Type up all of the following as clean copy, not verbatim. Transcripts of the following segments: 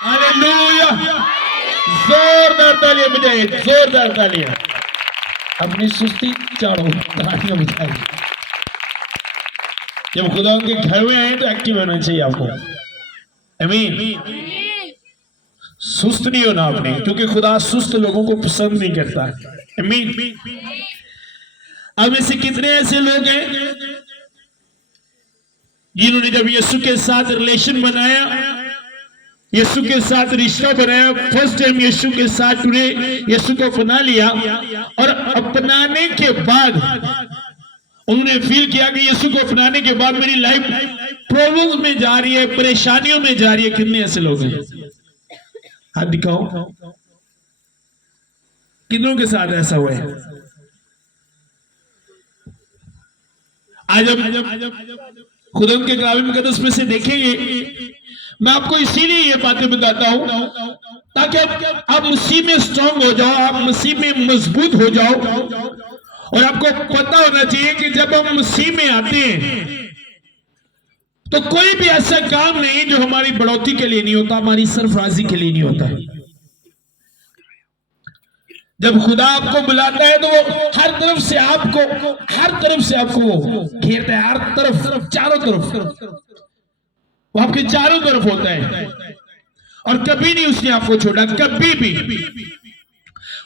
Hallelujah, जोरदार तालियां बजाइए, जोरदार तालियां। अपनी सुस्ती चाड़ो, तालियां बजाइए। जब खुदा उनके घर में आए तो एक्टिव होना चाहिए आपको। आमीन। सुस्त नहीं होना आपने, क्योंकि खुदा सुस्त लोगों को पसंद नहीं करता। आमीन। अब ऐसे कितने ऐसे लोग हैं जिन्होंने जब यीशु के साथ रिलेशन बनाया, यीशु के साथ रिश्ता बनाया, फर्स्ट टाइम यीशु के साथ जुड़े, यीशु को अपना लिया, और अपनाने के बाद उन्होंने फील किया कि यीशु को अपनाने के बाद मेरी लाइफ प्रॉब्लम्स में जा रही है, परेशानियों में जा रही है। कितने ऐसे लोग हैं? हाथ दिखाओ, कितनों के साथ ऐसा हुआ है? आज हम खुदा के कलाम मुकद्दस में से देखेंगे। मैं आपको इसीलिए ये बातें बताता हूं ताकि आप मसीह में स्ट्रांग हो जाओ, आप मसीह में मजबूत हो जाओ। और आपको पता होना चाहिए कि जब हम मसीह में आते हैं तो कोई भी ऐसा काम नहीं जो हमारी बढ़ोतरी के लिए नहीं होता, हमारी सरफराजी के लिए नहीं होता। जब खुदा आपको बुलाता है तो वो हर तरफ से आपको वो घेरता है, हर तरफ, चारों तरफ वो आपके चारों तरफ होता है। और कभी नहीं उसने आपको छोड़ा, कभी भी।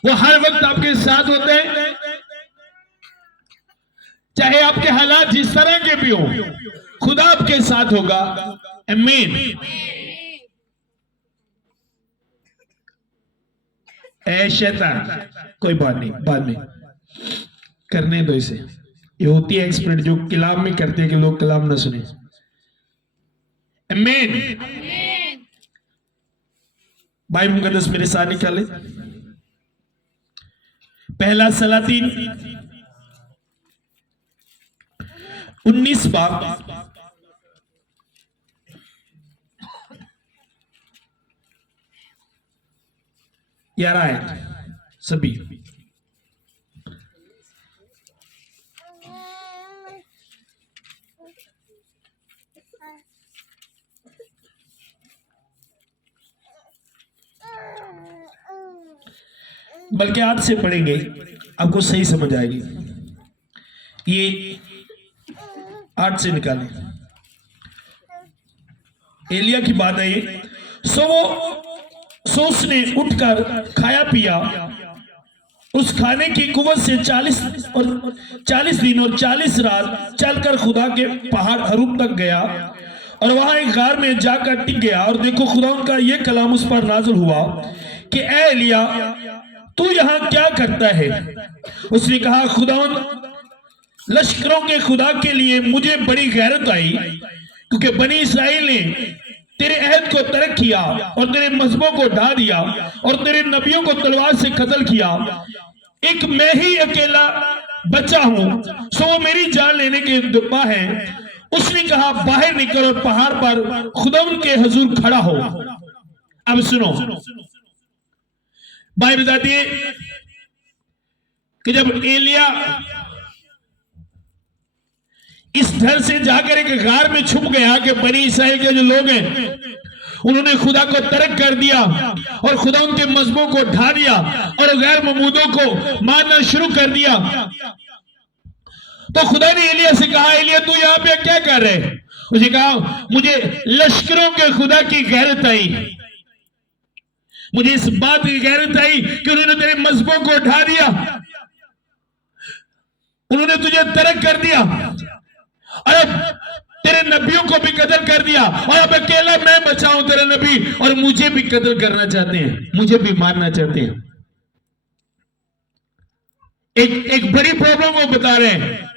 वो हर वक्त आपके साथ होते हैं, चाहे आपके हालात जिस तरह के भी हो, खुदा आपके साथ होगा। आमीन। ऐ शैतान, कोई बात नहीं, बाद में करने दो इसे। ये होती है एक्सपर्ट जो कलाम में करते हैं कि लोग कलाम ना सुने। आमीन। बाइबल मुकद्दस मेरे साथ निकाले, पहला सलातीन 19 बाब 11 आयत सभी। बल्कि आज से पढ़ेंगे, आपको सही समझ आएगी। ये 8 से निकालें। एलिया की बात है ये। सो उसने उठकर खाया पिया, उस खाने की कुव्वत से 40 दिन और 40 रात चलकर खुदा के पहाड़ हरूब तक गया और वहां एक गार में जाकर टिक गया। और देखो खुदा का यह कलाम उस पर नाज़िल हुआ कि ए एलिया, तू यहां क्या करता है? उसने कहा, खुदा लश्करों के खुदा के लिए मुझे बड़ी गैरत आई, क्योंकि बनी इस्राएल ने तेरे अहद को तर्क किया और तेरे मजहबों को ढा दिया और तेरे नबियों को तलवार से कत्ल किया। एक मैं ही अकेला बचा हूं, सो वो मेरी जान लेने के दुबा है। उसने कहा, बाहर निकल और पहाड़ पर खुदावंद के हुजूर खड़ा हो। अब सुनो, बाइबल बताती है कि जब एलिया इस डर से जाकर एक गार में छुप गया कि बनी इस्राएल के जो लोग हैं उन्होंने खुदा को तर्क कर दिया और खुदा उनके मजहबों को ढा दिया और गैर ममूदों को मारना शुरू कर दिया, तो खुदा ने एलिया से कहा, एलिया तू यहां पे क्या कर रहे है? उसने कहा, मुझे लश्करों के खुदा की गैरत आई, मुझे इस बात की गैरत आई कि उन्होंने तेरे मजहबों को ढा दिया, उन्होंने तुझे तर्क कर दिया और अब तेरे नबियों को भी कत्ल कर दिया और अब अकेला मैं बचा हूं तेरे नबी, और मुझे भी कत्ल करना चाहते हैं, मुझे भी मारना चाहते हैं। एक बड़ी प्रॉब्लम वो बता रहे हैं।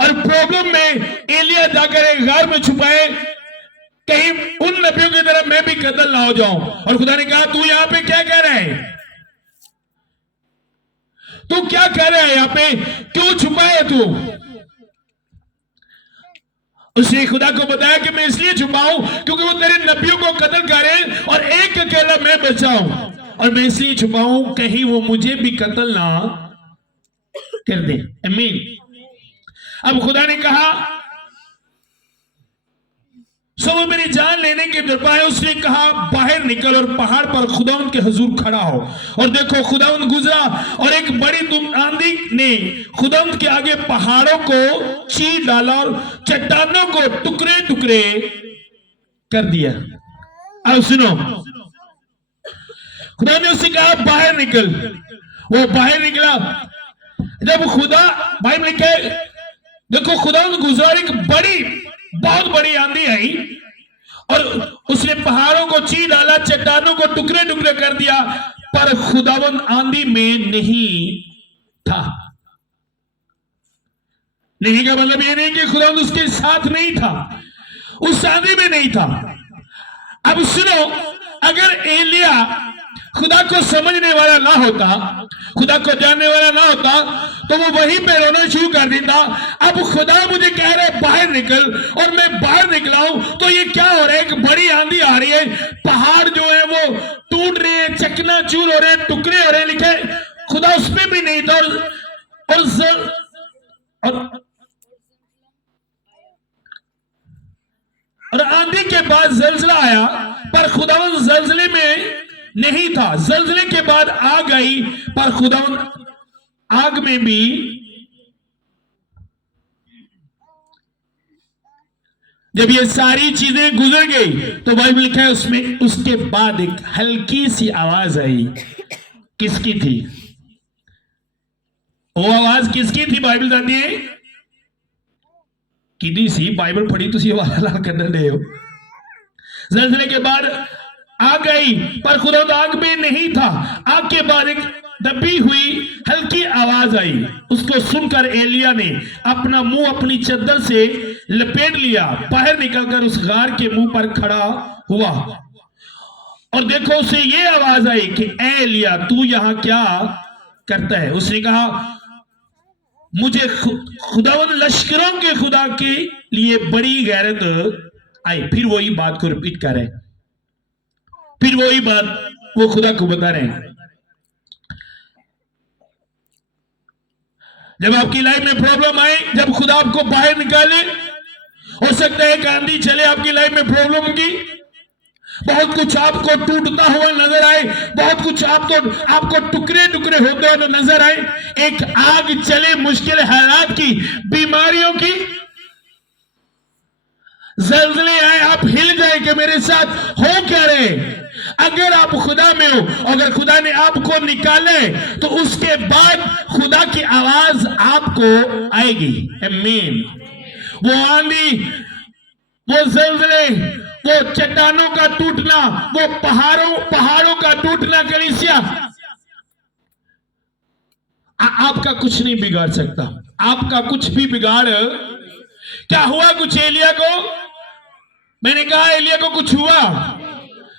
और प्रॉब्लम में एलिया जाकर एक गार में छुपाए, कहीं उन नबियों की तरह मैं भी कत्ल ना हो जाऊं। और खुदा ने कहा, तू यहां पे क्या कह रहा है? तू क्या कह रहा है? यहां पे क्यों छुपा है तू? उसने खुदा को बताया कि मैं इसलिए छुपाऊं क्योंकि वो तेरे नबियों को कत्ल करें और एक अकेला मैं बचाऊं, और मैं इसलिए छुपाऊं कहीं वो मुझे भी कत्ल ना कर दे। आमीन। अब खुदा ने कहा, सो वो मेरी जान लेने के दरबार है। उसने कहा बाहर निकल और पहाड़ पर खुदावन के हुजूर खड़ा हो। और देखो खुदावन गुजरा और एक बड़ी आंधी ने खुदावन के आगे पहाड़ों को चीर डाला और चट्टानों को टुकड़े टुकड़े कर दिया। अब सुनो, खुदा ने उससे कहा बाहर निकल। वो बाहर निकला। जब खुदा भाई लिखे, देखो खुदा गुजरा, एक बहुत बड़ी आंधी आई और उसने पहाड़ों को चीर डाला, चट्टानों को टुकड़े टुकड़े कर दिया, पर खुदावन आंधी में नहीं था। नहीं का मतलब ये नहीं कि खुदावन उसके साथ नहीं था, उस आंधी में नहीं था। अब सुनो, अगर एलिया खुदा को समझने वाला ना होता, खुदा को जानने वाला ना होता, तो वो वहीं पे रोना शुरू कर देता। अब खुदा मुझे कह रहा है बाहर निकल, और मैं बाहर निकला हूं, तो ये क्या हो रहा है? एक बड़ी आंधी आ रही है, पहाड़ जो है वो टूट रहे हैं, चकनाचूर हो रहे हैं, टुकड़े हो रहे हैं। लिखे खुदा उसमें भी नहीं था। और आंधी के बाद जलजला आया, पर खुदावन जलजले में नहीं था। जलजले के बाद आग आई, पर खुदावन आग में भी जब ये सारी चीजें गुजर गई, तो बाइबल लिखा है उसमें उसके बाद एक हल्की सी आवाज आई। किसकी थी वो आवाज? किसकी थी? बाइबल बताती है किदी सी बाइबल पढ़ी तुसी आवाज कर रहे हो। जलजले के बाद आग आई, पर खुदा आग में नहीं था। आग के बाद एक दबी हुई हल्की आवाज आई। उसको सुनकर एलिया ने अपना मुंह अपनी चद्दर से लपेट लिया, बाहर निकलकर उस गार के मुंह पर खड़ा हुआ। और देखो उसे ये आवाज आई कि ए एलिया, तू यहां क्या करता है? उसने कहा मुझे खुदावन लश्करों के खुदा के लिए बड़ी गैरत आई। फिर वही बात को रिपीट कर रहे हैं, फिर वही बात वो खुदा को बता रहे हैं। जब आपकी लाइफ में प्रॉब्लम आए, जब खुदा आपको बाहर निकाले, हो सकता है कि आंधी चले आपकी लाइफ में प्रॉब्लम की, बहुत कुछ आपको टूटता हुआ नजर आए, बहुत कुछ आपको टुकड़े टुकड़े होते हुए नजर आए, एक आग चले मुश्किल हालात की, बीमारियों की, जलजले आए, आप हिल जाए कि मेरे साथ हो क्या रहे। अगर आप खुदा में हो, अगर खुदा ने आपको निकाले, तो उसके बाद खुदा की आवाज आपको आएगी। आमीन। वो आंधी, वो जलजले, वो चट्टानों का टूटना, वो पहाड़ों का टूटना, कलीसिया आपका कुछ नहीं बिगाड़ सकता। आपका कुछ भी बिगाड़ क्या हुआ? कुछ एलिया को, मैंने कहा एलिया को कुछ हुआ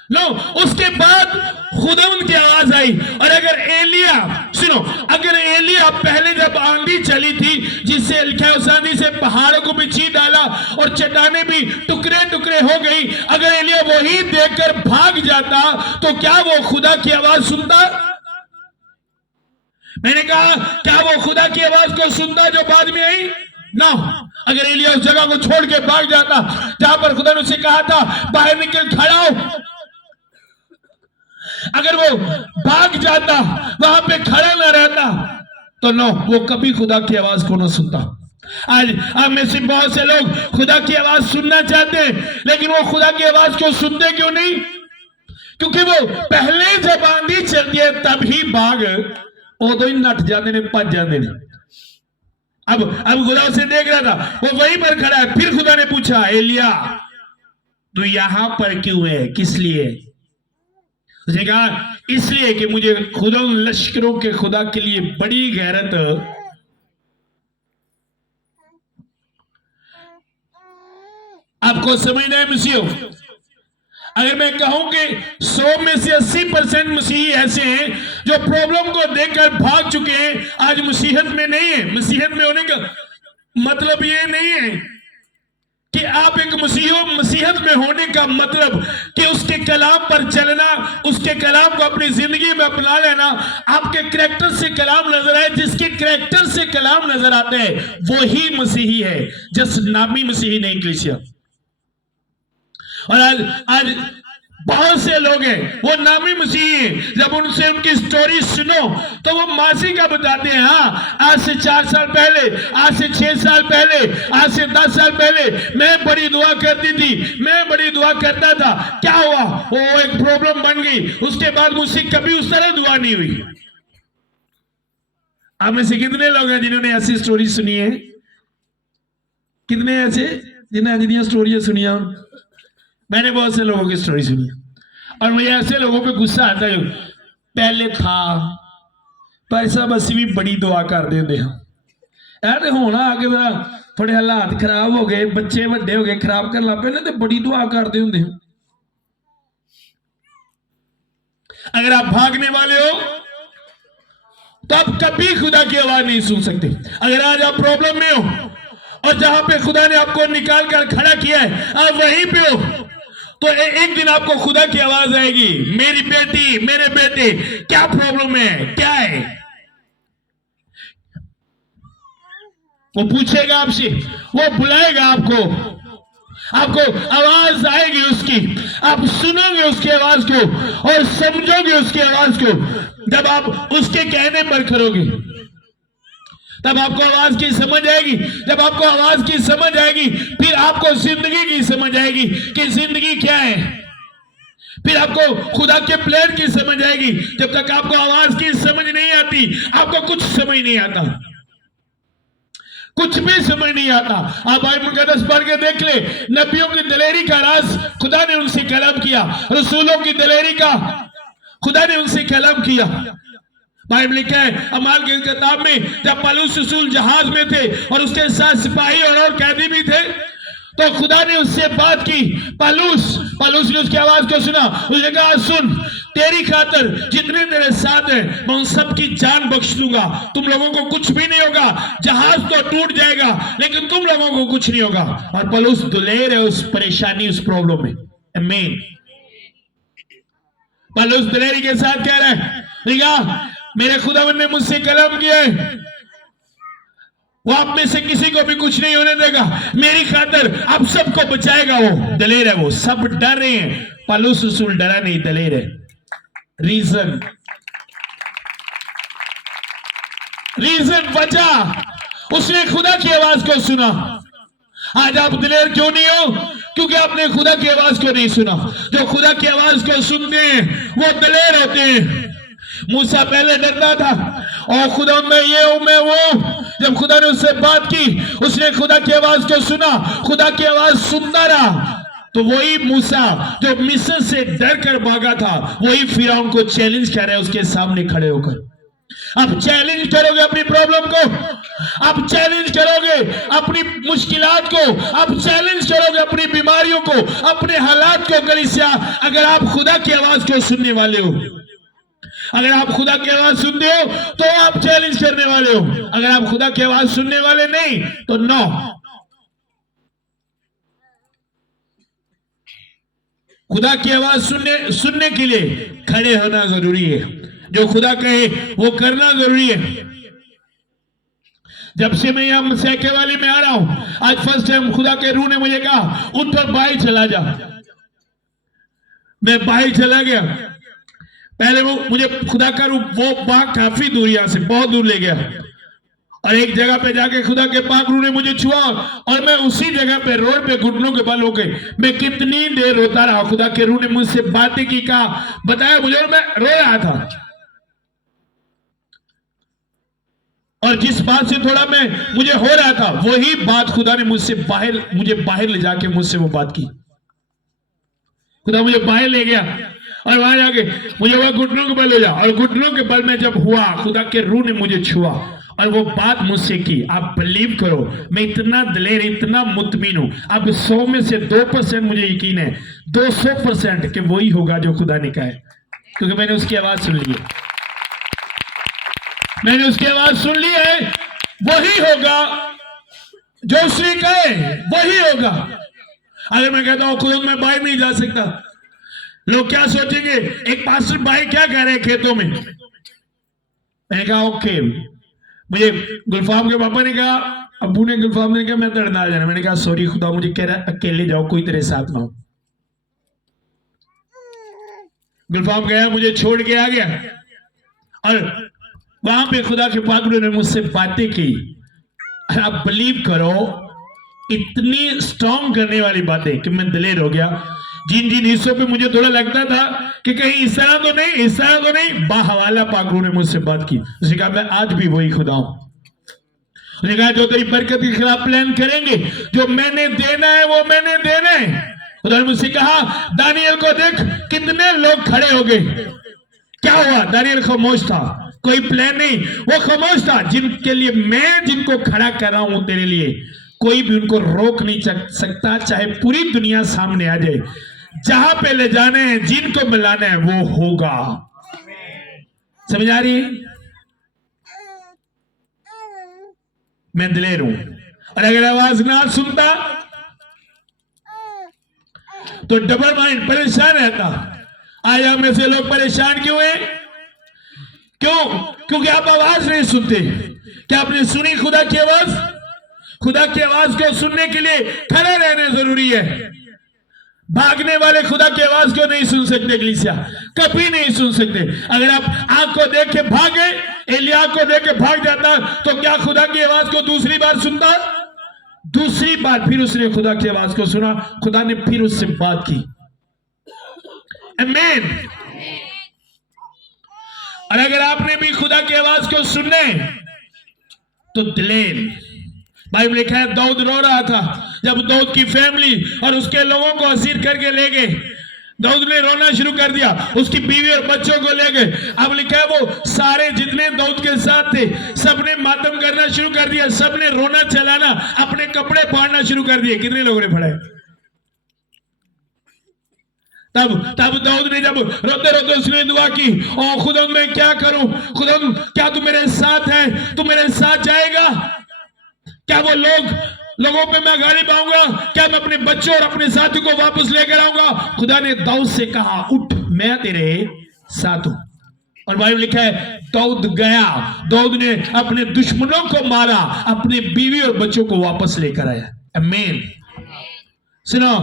लो, उसके बाद खुदावन की आवाज आई। और अगर एलिया, सुनो, अगर एलिया पहले जब आंधी चली थी, जिससे लिखा है उस आंधी से पहाड़ों को भी चीर डाला और चट्टानें भी टुकड़े टुकड़े हो गई, अगर एलिया वही देखकर भाग जाता, तो क्या वो खुदा की आवाज सुनता? मैंने कहा क्या वो खुदा की आवाज को सुनता जो बाद में आई? ना। अगर एलिया उस जगह को छोड़ के भाग जाता जहां पर खुदा ने उसे कहा था बाहर निकल खड़ा हो, अगर वो भाग जाता, वहां पे खड़ा ना रहता, तो नो, वो कभी खुदा की आवाज को ना सुनता। आज में से बहुत से लोग खुदा की आवाज सुनना चाहते हैं, लेकिन वो खुदा की आवाज को सुनते क्यों नहीं? क्योंकि वो पहले जब आंधी चलती है तब ही भाग उदो ही नट जाते ने, भज जाते ने। अब खुदा उसे देख रहा था, वो वहीं पर खड़ा है। फिर खुदा ने पूछा एलिया, तू यहां पर क्यों है? किस लिए? उसने कहा इसलिए कि मुझे खुदा लश्करों के खुदा के लिए बड़ी गैरत आपको समझना है मसीहो। अगर मैं कहूं कि 100 में से 80% मसीही ऐसे हैं जो प्रॉब्लम को देखकर भाग चुके हैं, आज मसीहत में नहीं है। मसीहत में होने का मतलब ये नहीं है कि आप एक मसीहत में होने का मतलब कि उसके कलाम पर चलना, उसके कलाम को अपनी जिंदगी में अपना लेना। आपके कैरेक्टर से कलाम नजर आए, जिसके कैरेक्टर से कलाम नजर आता है वो ही मसीही है, जस्ट नामी मसीही नहीं। कलीसिया और आज आज बहुत से लोग हैं वो नामी मसीही हैं, जब उनसे उनकी स्टोरी सुनो तो वो मासी का बताते हैं, हाँ आज से 4 साल पहले, आज से 6 साल पहले, आज से 10 साल पहले मैं बड़ी दुआ करती थी, मैं बड़ी दुआ करता था, क्या हुआ, वो एक प्रॉब्लम बन गई, उसके बाद मुझसे कभी उस तरह दुआ नहीं हुई। आप में से कितने लोग हैं जिन्होंने ऐसी स्टोरी सुनी है? कितने ऐसे जिन्हें जिन्हें स्टोरियां सुनिया? मैंने बहुत से लोगों की स्टोरी सुनी और मुझे ऐसे लोगों पे गुस्सा आता है, पहले था पर सब असि भी बड़ी दुआ करते होंगे हैं, होना आगे थोड़े हालात खराब हो गए, बच्चे बड़े हो गए, खराब करने लग पे ना, तो बड़ी दुआ करते होंगे। अगर आप भागने वाले हो तो आप कभी खुदा की आवाज नहीं सुन सकते। अगर आज आप प्रॉब्लम में हो और जहां पे खुदा ने आपको निकाल कर खड़ा किया है आप वहीं पे हो, तो एक दिन आपको खुदा की आवाज आएगी, मेरी बेटी, मेरे बेटे, क्या प्रॉब्लम है, क्या है? वो पूछेगा आपसे, वो बुलाएगा आपको, आपको आवाज आएगी उसकी, आप सुनोगे उसकी आवाज को और समझोगे उसकी आवाज को। जब आप उसके कहने पर करोगे तब आपको आवाज की समझ आएगी। जब आपको आवाज की समझ आएगी फिर आपको जिंदगी की समझ आएगी कि जिंदगी क्या है। फिर आपको खुदा के प्लान की समझ आएगी। जब तक आपको आवाज की समझ नहीं आती आपको कुछ समझ नहीं आता, कुछ भी समझ नहीं आता। आप बाइबल मुकद्दस पढ़ के देख ले, नबियों की दिलेरी का राज खुदा ने उनसे कलम किया, रसूलों की दिलेरी का खुदा ने उनसे कलम किया। बाइबल लिखा है अमाल की किताब में, जब पौलुस रसूल जहाज में थे और उसके साथ सिपाही और कैदी भी थे, तो खुदा ने उससे बात की। पौलुस ने उसकी आवाज को सुना, उसने कहा सुन, तेरी खातिर जितने तेरे साथ हैं मैं उन सब की जान बख्श दूंगा, तुम लोगों को कुछ भी नहीं होगा, जहाज तो टूट जाएगा लेकिन तुम लोगों को कुछ नहीं होगा। और पौलुस दुलेर है उस परेशानी, उस प्रॉब्लम में। आमीन। पौलुस दिलेरी के साथ कह रहा है, मेरे खुदावंद ने मुझसे कलम किया है, वो आप में से किसी को भी कुछ नहीं होने देगा, मेरी खातिर आप सबको बचाएगा। वो दलेर है, वो सब डर रहे हैं, पौलुस रसूल डरा नहीं, दलेर है। रीजन वजह, उसने खुदा की आवाज को सुना। आज आप दिलेर क्यों नहीं हो? क्योंकि आपने खुदा की आवाज को नहीं सुना। जो खुदा की आवाज को सुनते हैं वो दिलेर होते हैं। मूसा पहले डरता था और खुदा मैं ये हूं, मैं वो। जब खुदा ने उससे बात की, उसने खुदा की आवाज को सुना, खुदा की आवाज सुनता रहा, तो वही मूसा जो मिस्र से डर कर भागा था वही फिरौन को चैलेंज कर रहा है उसके सामने खड़े होकर। आप चैलेंज करोगे अपनी प्रॉब्लम को, आप चैलेंज करोगे अपनी मुश्किलात को, आप चैलेंज करोगे अपनी बीमारियों को, अपने हालात को। कलीसिया, अगर आप खुदा की आवाज को सुनने वाले हो, अगर आप खुदा की आवाज सुनते हो तो आप चैलेंज करने वाले हो। अगर आप खुदा की आवाज सुनने वाले नहीं तो नो। खुदा की आवाज सुनने के लिए खड़े होना जरूरी है। जो खुदा कहे वो करना जरूरी है। जब से मैं यहां सैकेवाली में आ रहा हूं, आज फर्स्ट टाइम खुदा के रूह ने मुझे कहा उठ कर बाहर चला जा। मैं बाहर चला गया। पहले वो मुझे खुदा का रूह वो बाग काफी दूर यहां से बहुत दूर ले गया और एक जगह पे जाके खुदा के पाक रूह ने मुझे छुआ और मैं उसी जगह पे रोड पे घुटनों के बल हो गए। मैं कितनी देर रोता रहा। खुदा के रूह ने मुझसे बातें की, कहा, बताया मुझे और मैं रो रहा था। और जिस बात से थोड़ा मुझे हो रहा था वही बात खुदा ने मुझे बाहर ले जाके मुझसे वो बात की। खुदा मुझे बाहर ले गया और वहां जाके मुझे वह घुटनों के बल हो जा, और घुटनों के बल में जब हुआ खुदा के रूह ने मुझे छुआ और वो बात मुझसे की। आप बिलीव करो, मैं इतना दिलेर, इतना मुतमिन हूं। अब 100 में से 2% मुझे यकीन है, 200% कि वही होगा जो खुदा ने कहा है, क्योंकि मैंने उसकी आवाज सुन ली है। मैंने उसकी आवाज सुन ली है। वही होगा जो उसने कहे, वही होगा। अगर मैं कहता हूं खुद मैं बाहर नहीं जा सकता, लोग क्या सोचेंगे, एक पास्टर भाई क्या कह रहे हैं खेतों में। मैंने कहा ओके। मुझे गुलफाम के पापा ने कहा, अब्बू ने, गुलफाम ने कहा मैं तड़ना जाना। मैंने कहा सॉरी खुदा मुझे कह रहा है अकेले जाओ, कोई तेरे साथ ना हो। गुलफाम गया, मुझे छोड़ के आ गया और वहां पे खुदा के पाक ने मुझसे बातें की। और आप बिलीव करो, इतनी स्ट्रॉन्ग करने वाली बातें कि मैं दिलेर हो गया। जिन जिन हिस्सों पे मुझे थोड़ा लगता था कि कहीं इस तरह तो नहीं, इस तरह तो नहीं, बाहवाला पाकरू ने मुझसे बात की। उसने कहा मैं आज भी वही खुदा हूं। उसने कहा जो तेरी बरकत के खिलाफ प्लान करेंगे, जो मैंने देना है वो मैंने देना है। उधर मुझसे कहा दानियल को देख कितने लोग खड़े हो गए। क्या हुआ? दानियल खामोश था, कोई प्लान नहीं, वो खामोश था। जिनके लिए मैं जिनको खड़ा कर रहा हूं तेरे लिए, कोई भी उनको रोक नहीं सकता, चाहे पूरी दुनिया सामने आ जाए। जहां पे ले जाने हैं, जिनको मिलाना है वो होगा। समझ आ रही है? मैं दिलेर हूं, और अगर आवाज ना सुनता तो डबल माइंड परेशान रहता। आज आप में से लोग परेशान क्यों हैं? क्यों? क्योंकि आप आवाज नहीं सुनते। क्या आपने सुनी खुदा की आवाज? खुदा की आवाज को सुनने के लिए खड़े रहना जरूरी है। भागने वाले खुदा की आवाज को नहीं सुन सकते, कलीसिया कभी नहीं सुन सकते। अगर आप आंख को देख के भागे, एलिया को देख के भाग जाता, तो क्या खुदा की आवाज को दूसरी बार सुनता? दूसरी बार फिर उसने खुदा की आवाज को सुना, खुदा ने फिर उससे बात की। आमीन। और अगर आपने भी खुदा की आवाज को सुनने, तो दिलेर। बाइबल लिखा है दाऊद रो रहा था जब दाऊद की फैमिली और उसके लोगों को असीर करके ले गए। दाऊद ने रोना शुरू कर दिया, उसकी बीवी और बच्चों को ले गए। अब लिखा है वो सारे जितने दाऊद के साथ थे, सबने मातम करना शुरू कर दिया, सबने रोना चलाना, अपने कपड़े फाड़ना शुरू कर दिए। कितने लोगों ने फाड़े? तब दाऊद ने जब रोते रोते उसने दुआ की, ओ खुदा मैं क्या करूं? खुदा क्या तू मेरे साथ है? तू मेरे साथ जाएगा? क्या वो लोगों पे मैं गाली पाऊंगा? क्या मैं अपने बच्चों और अपने साथी को वापस लेकर आऊंगा? खुदा ने दाऊद से कहा उठ, मैं तेरे साथ हूं। और बाइबल लिखा है दाऊद गया, दाऊद ने अपने दुश्मनों को मारा, अपने बीवी और बच्चों को वापस लेकर आया। आमीन। सुनो,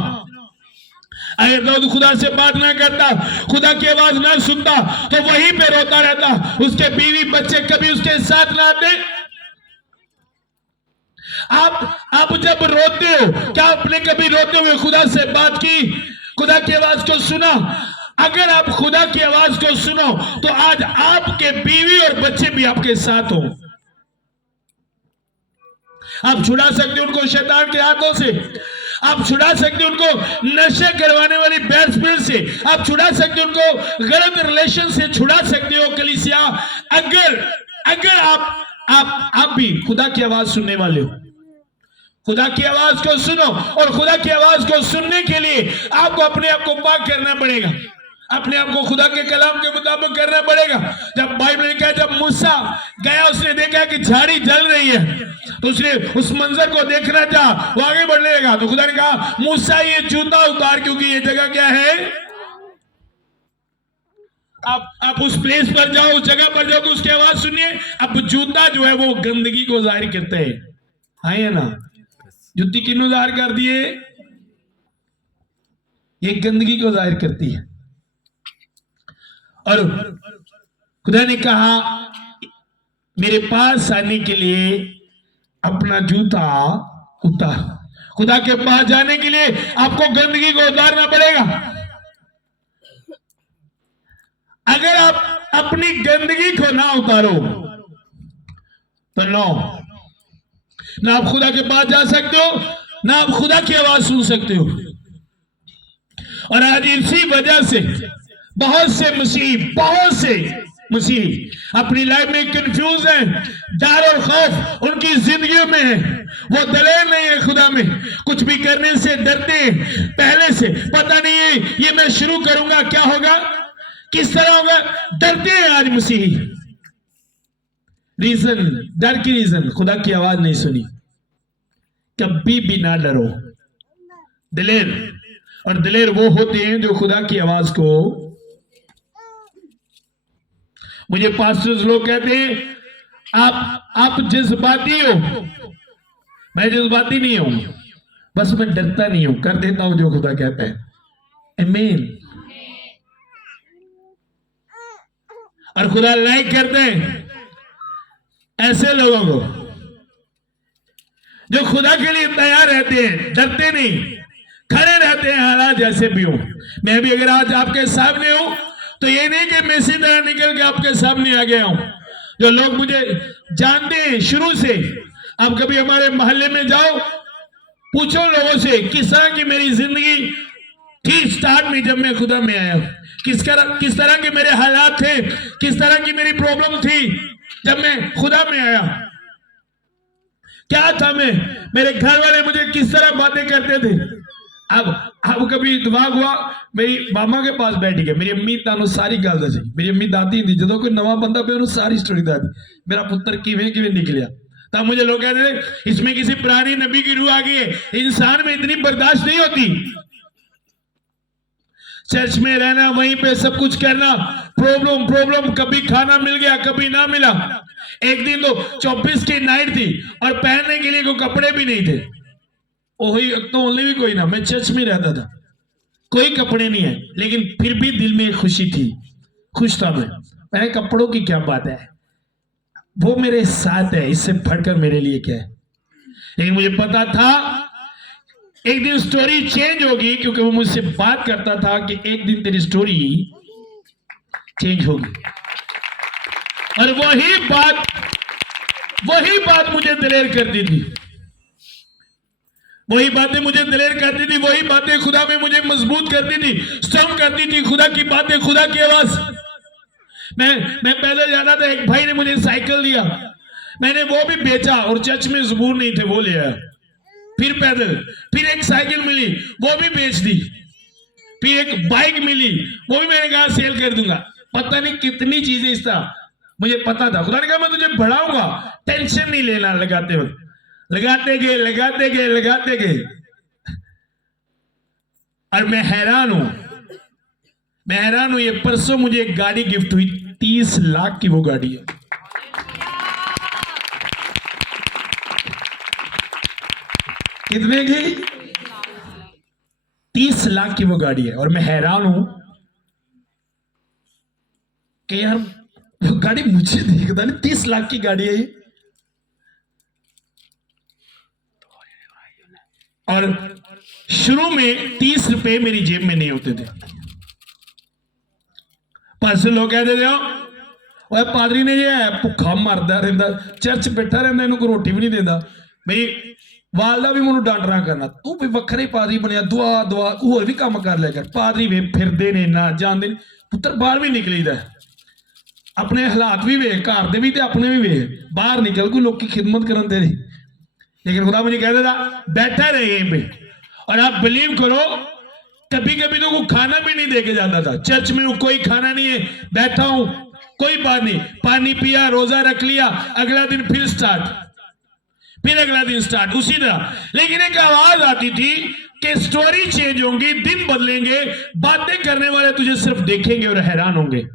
अगर दाऊद खुदा से बात ना करता, खुदा की आवाज ना सुनता, तो वहीं पे रोता रहता, उसके बीवी बच्चे कभी उसके साथ ना आते। आप जब रोते हो, क्या आपने कभी रोते हुए खुदा से बात की, खुदा की आवाज को सुना? अगर आप खुदा की आवाज को सुनो, तो आज आपके बीवी और बच्चे भी आपके साथ हो। आप छुड़ा सकते उनको शैतान के हाथों से, आप छुड़ा सकते उनको नशे करवाने वाली बैड स्पिरिट से, आप छुड़ा सकते उनको गलत रिलेशन से छुड़ा सकते हो। कलीसिया, अगर आप भी खुदा की आवाज सुनने वाले हो, खुदा की आवाज को सुनो। और खुदा की आवाज को सुनने के लिए आपको अपने आप को पाक करना पड़ेगा, अपने आप को खुदा के कलाम के मुताबिक करना पड़ेगा। जब बाइबल लिखा है जब मूसा गया, उसने देखा कि झाड़ी जल रही है, तो उसने उस मंजर को देखना चाहा, वो आगे बढ़ने लगा, तो खुदा ने कहा मूसा ये जूता उतार, क्योंकि ये जगह क्या है? आप उस प्लेस पर जाओ, उस जगह पर जाओ, तो उसकी आवाज सुनिए। अब जूता जो है वो गंदगी को जाहिर करते हैं, है ना? जुत्ती किन्नू जाहिर कर दिए? ये गंदगी को जाहिर करती है। और खुदा ने कहा मेरे पास आने के लिए अपना जूता उतार। खुदा के पास जाने के लिए आपको गंदगी को उतारना पड़ेगा। अगर आप अपनी गंदगी को ना उतारो, तो ना आप खुदा के पास जा सकते हो, ना आप खुदा की आवाज सुन सकते हो। और आज इसी वजह से बहुत से मसीह अपनी लाइफ में कंफ्यूज हैं, डर और खौफ उनकी जिंदगी में है। वो दिलेर नहीं है, खुदा में कुछ भी करने से डरते हैं, पहले से पता नहीं है ये मैं शुरू करूंगा क्या होगा, किस तरह होगा, डरते हैं आज मसीही। रीजन, डर की रीजन खुदा की आवाज नहीं सुनी। कभी भी ना डरो। दिलेर, और दिलेर वो होते हैं जो खुदा की आवाज को, मुझे पास्टर्स लोग कहते हैं आप जज्बाती हो। मैं जज्बाती नहीं हूं, बस मैं डरता नहीं हूं, कर देता हूं जो खुदा कहता है। आमीन। और खुदा लाइक करते हैं ऐसे लोगों को जो खुदा के लिए तैयार रहते हैं, डरते नहीं, खड़े रहते हैं हालात जैसे भी हो। मैं भी अगर आज आपके सामने हूं तो ये नहीं कि मैं इसी तरह निकल के आपके सामने आ गया हूं। जो लोग मुझे जानते हैं शुरू से, आप कभी हमारे मोहल्ले में जाओ, पूछो लोगों से किस तरह की मेरी जिंदगी थी स्टार्ट में जब मैं खुदा में आया, किस तरह के मेरे हालात थे, किस तरह की मेरी प्रॉब्लम थी जब मैं खुदा में आया, क्या था मैं, मेरे घर वाले मुझे किस तरह बातें करते थे। अब कभी दिमाग हुआ, मेरी मामा के पास बैठ गया, मेरी अम्मी तानू सारी गल दसी, मेरी अम्मी दादी थी, जो कोई नवा बंदा पे सारी स्टोरी दादी, मेरा पुत्र किवें निकलिया। तब मुझे लोग कहते थे इसमें किसी पुरानी नबी की रूह आ गई है, इंसान में इतनी बर्दाश्त नहीं होती। चर्च में रहना, वहीं पे सब कुछ करना, प्रॉब्लम, कभी खाना मिल गया कभी ना मिला। एक दिन तो 24 की नाइट थी और पहनने के लिए कोई कपड़े भी नहीं थे। वही तो ओनली भी कोई ना, मैं चर्च में रहता था, कोई कपड़े नहीं है, लेकिन फिर भी दिल में खुशी थी, खुश था मैं कपड़ों की क्या बात है, वो मेरे साथ है, इससे बढ़कर मेरे लिए क्या है। लेकिन मुझे पता था एक दिन स्टोरी चेंज होगी, क्योंकि वो मुझसे बात करता था कि एक दिन तेरी स्टोरी चेंज होगी। और वही बात मुझे दलेर करती थी, वही बातें मुझे दलेर करती थी, वही बातें खुदा में मुझे मजबूत करती थी, स्ट्रॉन्ग करती थी। खुदा की बातें, खुदा की आवाज। मैं पैदल जाना था, एक भाई ने मुझे साइकिल दिया, मैंने वो भी बेचा और चर्च में ज़बूर नहीं थे, वो लिया। फिर पैदल, फिर एक साइकिल मिली, वो भी बेच दी। फिर एक बाइक मिली, वो भी मैंने कहा सेल कर दूंगा। पता नहीं कितनी चीजें इस तरह, मुझे पता था। खुदा ने कहा मैं तुझे बढ़ाऊंगा, टेंशन नहीं लेना। लगाते वक्त लगाते गए और मैं हैरान हूं। ये परसों मुझे एक गाड़ी गिफ्ट हुई, 30 लाख की वो गाड़ी है। कितने की? 30 लाख की वो गाड़ी है। और मैं हैरान हूं कि यार वो गाड़ी मुझे देखता नहीं, 30 लाख की गाड़ी है ये। और शुरू में 30 रुपए मेरी जेब में नहीं होते थे। पास लोग कहते थे और पादरी ने ये भुखा मरदा रहता, चर्च बैठा रहता, इन्हों को रोटी भी नहीं देता। मेरी वालदा भी मैं डांट रहा करना, तू भी वखरे पादरी बनया, दुआ होर भी काम कर लिया कर। पादरी वे फिरदे ने ना जानते, पुत्र बाहर भी निकलीदा, अपने हालात भी वे, घर दे भी ते अपने भी वे, बाहर निकल को लोग की खिदमत करन दे। लेकिन खुदा मुझे कहता था बैठा रहे यहीं पे। और आप बिलीव करो, कभी कभी तो वो खाना भी नहीं देके जाता था। चर्च में कोई खाना नहीं है, बैठा हूं, कोई बात नहीं, पानी पिया, रोजा रख लिया, अगला दिन फिर स्टार्ट, फिर अगला दिन स्टार्ट, उसी तरह। लेकिन एक आवाज आती थी कि स्टोरी चेंज होंगी, दिन बदलेंगे, बातें करने वाले तुझे सिर्फ देखेंगे और हैरान होंगे।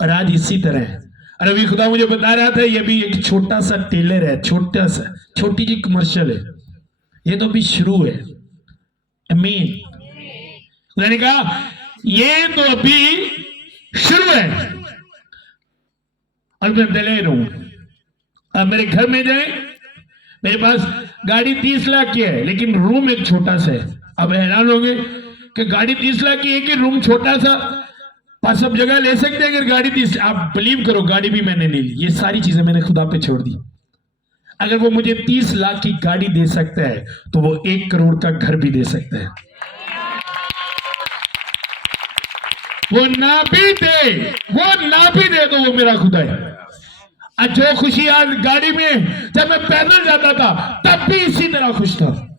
और आज इसी तरह है। और अभी खुदा मुझे बता रहा था, ये भी एक छोटा सा टेलर है, छोटी जी कमर्शियल है, ये तो अभी शुरू है। आमीन। मैंने कहा ये तो अभी शुरू है। और मैं दलेर हूं। अब मेरे घर में जाए, मेरे पास गाड़ी 30 लाख की है, लेकिन रूम एक छोटा सा है। अब हैरान होंगे कि गाड़ी 30 लाख की है कि रूम छोटा सा, सब जगह ले सकते हैं। अगर गाड़ी 30, आप बिलीव करो गाड़ी भी मैंने नहीं ली, ये सारी चीजें मैंने खुदा पे छोड़ दी। अगर वो मुझे 30 लाख की गाड़ी दे सकता है तो वो 1 करोड़ का घर भी दे सकता है। वो ना भी दे तो वो मेरा खुदा है। जो खुशी आज गाड़ी में, जब मैं पैदल जाता था तब भी इसी तरह खुश था।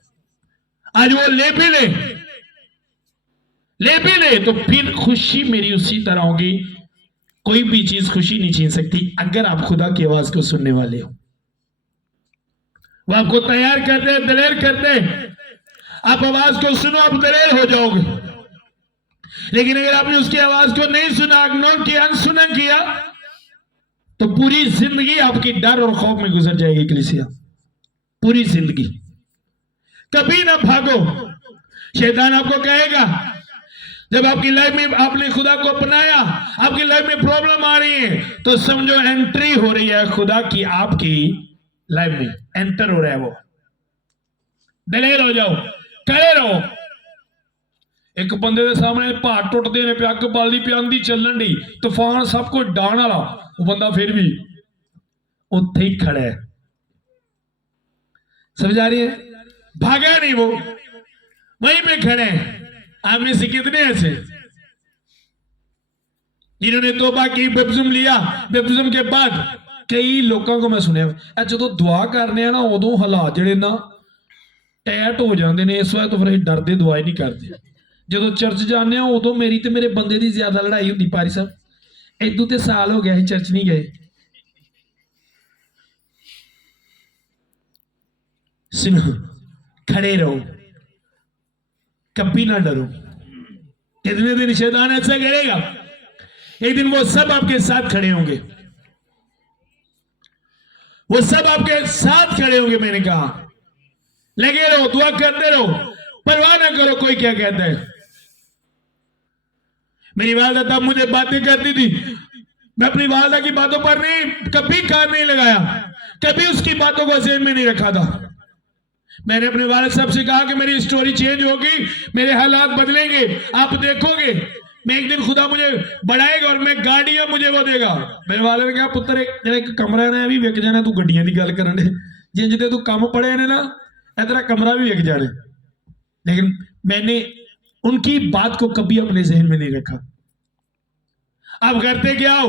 आज वो ले भी ले तो फिर खुशी मेरी उसी तरह होगी। कोई भी चीज खुशी नहीं छीन सकती अगर आप खुदा की आवाज को सुनने वाले हो। वो आपको तैयार करते हैं, दलेर करते हैं। आप आवाज को सुनो, आप दलेर हो जाओगे। लेकिन अगर आपने उसकी आवाज को नहीं सुना, इग्नोर किया, अनसुना किया, तो पूरी जिंदगी आपकी डर और खौफ में गुजर जाएगी। कलीसिया, पूरी जिंदगी। कभी ना भागो। शैतान आपको कहेगा जब आपकी लाइफ में आपने खुदा को अपनाया, आपकी लाइफ में प्रॉब्लम आ रही है, तो समझो एंट्री हो रही है खुदा की आपकी लाइफ में, एंटर हो रहा है वो। दलेर हो जाओ, खड़े रहो। एक बंदे के सामने पहाड़ टुटते ने, अग बलदी पई, आंधी चलन दी, तूफान सब कुछ डाण वाला, वो बंदा फिर भी उत्थे ही खड़ा है। समझ आ रही है? भागा नहीं, वो वहीं पे खड़े हैं। आप में से कितने ऐसे जिन्होंने तौबा की, बपतिस्म लिया, बपतिस्म के बाद कई लोगों को मैं सुनिया जो दुआ करने ना उदों हालात जेडे ना टैट हो जाते हैं, इस वजह तो फिर डरते दुआ ही नहीं करते। जो चर्च जाने उदों मेरी तो मेरे बंदे की ज्यादा लड़ाई होती। पारी साहब इदू तो साल हो गया ही चर्च नहीं गए। सुनो, खड़े रहो, कभी ना डरो। कितने दिन शैतान ऐसा करेगा, एक दिन वो सब आपके साथ खड़े होंगे, वो सब आपके साथ खड़े होंगे। मैंने कहा लगे रहो, दुआ करते रहो, परवाह ना करो कोई क्या कहता है। मेरी वालदा तब मुझे बातें करती थी, मैं अपनी वालदा की बातों पर नहीं कभी कान नहीं लगाया, कभी उसकी बातों को ज़हन में नहीं रखा था। मैंने अपने वालिद साहब से कहा कि मेरी स्टोरी चेंज होगी, मेरे हालात बदलेंगे, आप देखोगे। मैं एक दिन खुदा मुझे बढ़ाएगा और मैं गाड़ियां मुझे वो देगा। मेरे वालिद ने कहा पुत्र एक कमरा ने भी विक जाना, तू गड्डियां की गल करन दे, जिंज तू कम पढ़े ने ना तेरा कमरा भी विक जाने। लेकिन मैंने उनकी बात को कभी अपने जहन में नहीं रखा। अब करते क्या हो,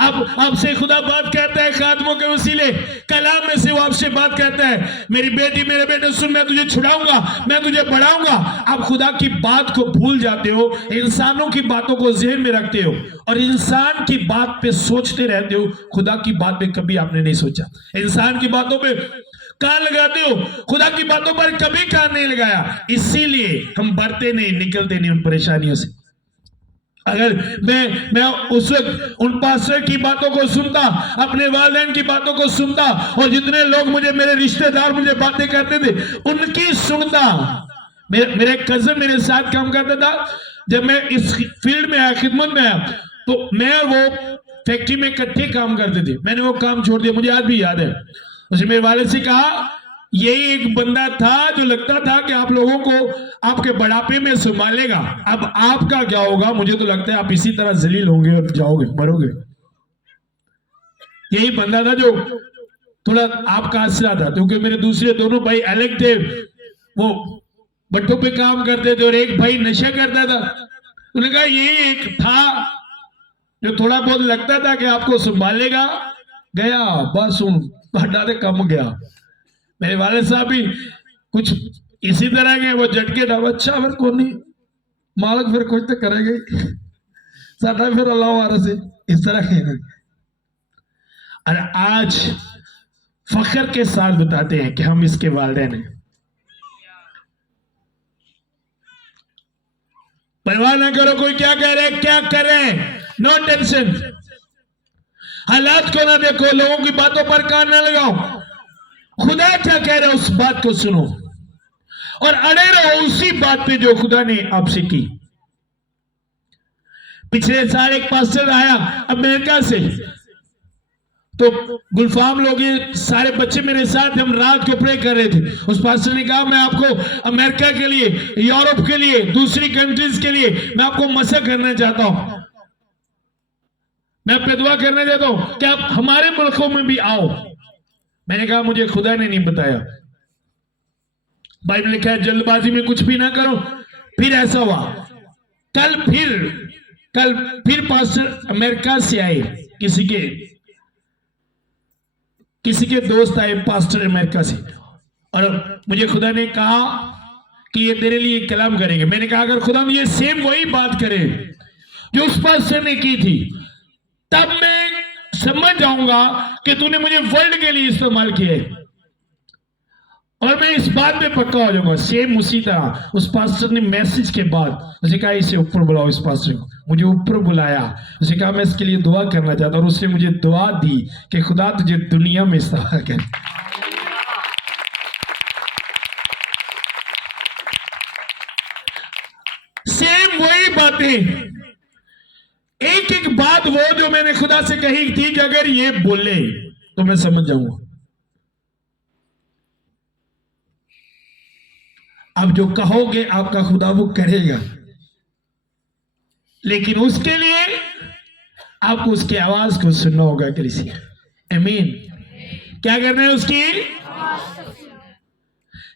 अब आपसे खुदा बात कहता है खादमों के वसीले, कलाम में से वो आपसे बात कहता है, मेरी बेटी मेरे बेटे सुन, मैं तुझे छुड़ाऊंगा, मैं तुझे बढ़ाऊंगा। आप खुदा की बात को भूल जाते हो, इंसानों की बातों को जहन में रखते हो और इंसान की बात पे सोचते रहते हो। खुदा की बात पे कभी आपने नहीं सोचा। इंसान की बातों पे कान लगाते हो, खुदा की बातों पर कभी कान नहीं लगाया। इसीलिए हम बढ़ते नहीं, निकलते नहीं उन परेशानियों से। अगर मैं उस वक्त उन पास्टर की बातों को सुनता, अपने वालिदैन की बातों को सुनता, और जितने लोग मुझे, मेरे रिश्तेदार मुझे बातें करते थे उनकी सुनता। मेरे कजन मेरे साथ काम करता था, जब मैं इस फील्ड में आया, खिदमत में आया, तो मैं वो फैक्ट्री में इकट्ठे काम करते थे। मैंने वो काम छोड़ दिया, मुझे आज भी याद है। उसने मेरे वालिद से कहा, यही एक बंदा था जो लगता था कि आप लोगों को आपके बढ़ापे में संभालेगा, अब आपका क्या होगा, मुझे तो लगता है आप इसी तरह जलील होंगे और जाओगे, मरोगे। यही बंदा था जो थोड़ा आपका आसरा था, क्योंकि मेरे दूसरे दोनों भाई अलग थे, वो भट्टों पे काम करते थे और एक भाई नशा करता था। उन्होंने कहा यही एक था जो थोड़ा बहुत लगता था कि आपको संभालेगा, गया बस हूं कम गया। मेरे वाले साहब भी कुछ इसी तरह के, वो झटके डाल, अच्छा फिर कौन नहीं मालक फिर कुछ तो करेगा ही, साडा फिर अल्लाह वारस है, इस तरह के। और आज फख्र के साथ बताते हैं कि हम इसके वालिदैन हैं। परवाह ना करो कोई क्या कह रहे, क्या कर रहे हैं, नो टेंशन। हालात को ना देखो, लोगों की बातों पर कान ना लगाओ। खुदा क्या कह रहा है उस बात को सुनो और अड़े रहो उसी बात पे जो खुदा ने आपसे की। पिछले साल एक पास्टर आया अमेरिका से, तो गुलफाम लोग ये सारे बच्चे मेरे साथ, हम रात को प्रे कर रहे थे। उस पास्टर ने कहा मैं आपको अमेरिका के लिए, यूरोप के लिए, दूसरी कंट्रीज के लिए मैं आपको मशक करना चाहता हूं, मैं आप पे दुआ करना चाहता हूं कि आप हमारे मुल्कों में भी आओ। मैंने कहा मुझे खुदा ने नहीं बताया, बाइबल लिखा है जल्दबाजी में कुछ भी ना करो। फिर ऐसा हुआ, कल फिर पास्टर अमेरिका से आए, किसी के दोस्त आए पास्टर अमेरिका से, और मुझे खुदा ने कहा कि ये तेरे लिए कलाम करेंगे। मैंने कहा अगर खुदा मुझे सेम वही बात करे जो उस पास्टर ने की थी, तब मैं समझ जाऊंगा कि तूने मुझे वर्ल्ड के लिए इस्तेमाल किया है, और मैं इस बात पे पक्का हो जाऊंगा। सेम उसी तरह उस पास्टर ने मैसेज के बाद उसे कहा इसे ऊपर बुलाओ, इस पास्टर को मुझे ऊपर बुलाया, उसे कहा मैं इसके लिए दुआ करना चाहता हूं, और उसने मुझे दुआ दी कि खुदा तुझे दुनिया में इस्तेमाल करे। सेम वही बात बातें, एक एक बात वो जो मैंने खुदा से कही थी कि अगर ये बोले तो मैं समझ जाऊंगा। अब जो कहोगे आपका खुदा वो करेगा, लेकिन उसके लिए आपको उसकी आवाज को सुनना होगा। कलीसिया, आमीन। क्या करना है? उसकी।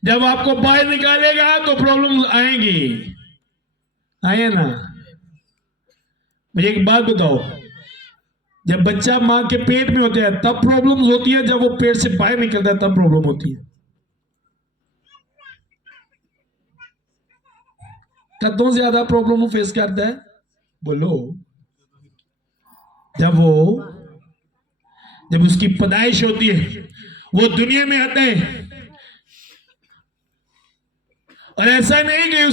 जब आपको बाहर निकालेगा तो प्रॉब्लम आएंगी, आए ना। मुझे एक बात बताओ, जब बच्चा मां के पेट में होता है तब प्रॉब्लम होती है, जब वो पेट से बाहर निकलता है तब प्रॉब्लम होती है। कदों ज्यादा प्रॉब्लम वो फेस करता है? बोलो। जब उसकी पैदाइश होती है, वो दुनिया में आता है, और ऐसा नहीं कि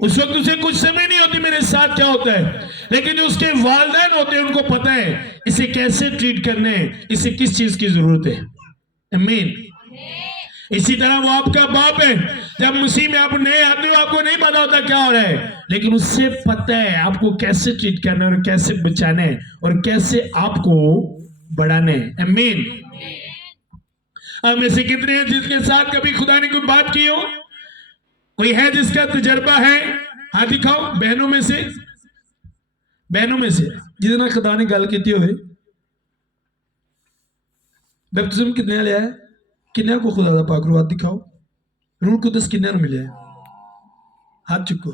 उस वक्त उसे कुछ समझ नहीं होती मेरे साथ क्या होता है, लेकिन जो उसके वालिदैन होते हैं उनको पता है इसे कैसे ट्रीट करने हैं, इसे किस चीज की जरूरत है। आमीन। इसी तरह वो आपका बाप है, जब मसीह में आप नए आते हो आपको नहीं पता होता क्या हो रहा है, लेकिन उससे पता है आपको कैसे ट्रीट करना है और कैसे बचाना है और कैसे आपको बढ़ाना है। आमीन। हम में से कितने हैं जिसके साथ कभी खुदा ने कोई बात की हो? कोई है जिसका तजर्बा है? हाथ दिखाओ। बहनों में से जितना खुदा ने गल की हो, बपतिस्म कितने लिया है? किन्ने को खुदा दा पाक रू हाथ दिखाओ। रूह कुदस किन्ने मिले? हाथ चुको।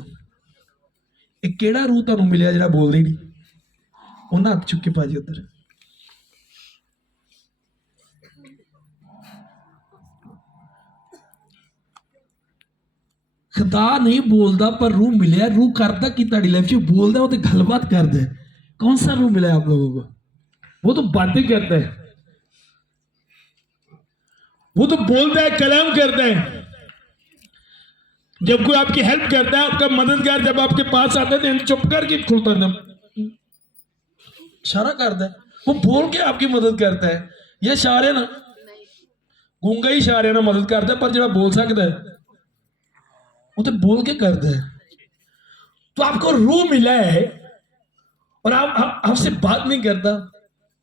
एक केड़ा रूह तुहानू मिले जिहड़ा बोलदे नहीं? उन्हें हाथ चुके भाजी उधर। खुदा नहीं बोलता पर रूह मिले। रूह करता कि ताड़ी लाइफ में बोलता, वो तो गलबात करता है। कौन सा रूह मिला है आप लोगों को? वो तो बातें करता है, वो तो बोलता है, कलाम करता है। जब कोई आपकी हेल्प करता है, आपका मददगार जब आपके पास आता है तो चुप करके खुलता है, इशारा करता है, वो बोल के आपकी मदद करता है। ये इशारे ना, गूंगा ही इशारे ना मदद करता है, पर जो बोल सकता है वो तो बोल के करता है। तो आपको रूह मिला है और आपसे बात नहीं करता,